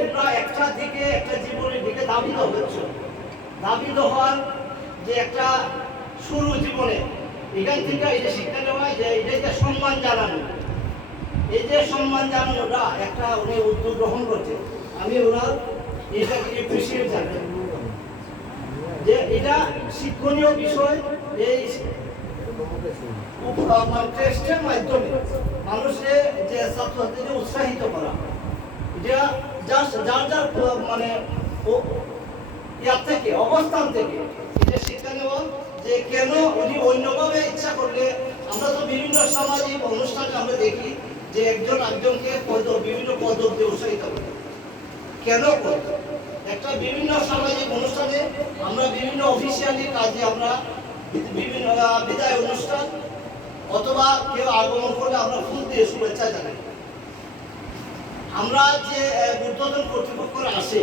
তোমরা একটা দিকে একটা জীবনের দিকে ধাবিত হচ্ছ, ধাবিত হওয়ার যে একটা শুরু জীবনে, এখান থেকে এই যে শিক্ষা নেওয়া যে এটাকে সম্মান জানানো, এই যে সম্মান জানানোটা একটা উনি উদ্যোগ গ্রহণ করছে। আমি ওনার এটাকে এপ্রিসিয়েট জানাই যে এটা শিক্ষণীয় বিষয়। এই টেস্টের মাধ্যমে মানুষের যে ছাত্রছাত্রীদের উৎসাহিত করা, এটা জাস্ট যার যার মানে ইয়ার থেকে অবস্থান থেকে এটা শিক্ষা নেওয়া যে কেন উনি অন্যভাবে ইচ্ছা করলে। আমরা তো বিভিন্ন সামাজিক অনুষ্ঠানে আমরা দেখি যে একজন একজনকে বিভিন্ন পদক দিয়ে উৎসাহিত করে। কেন করে একটা বিভিন্ন সামাজিক অনুষ্ঠানে আমরা বিভিন্ন অফিসিয়ালি কাজে আমরা বিভিন্ন বিদায় অনুষ্ঠান অথবা কেউ আগমন করলে আমরা ফুল দিয়ে শুভেচ্ছা জানাই। আমরা যে ঊর্ধ্বতন কর্তৃপক্ষরা আসে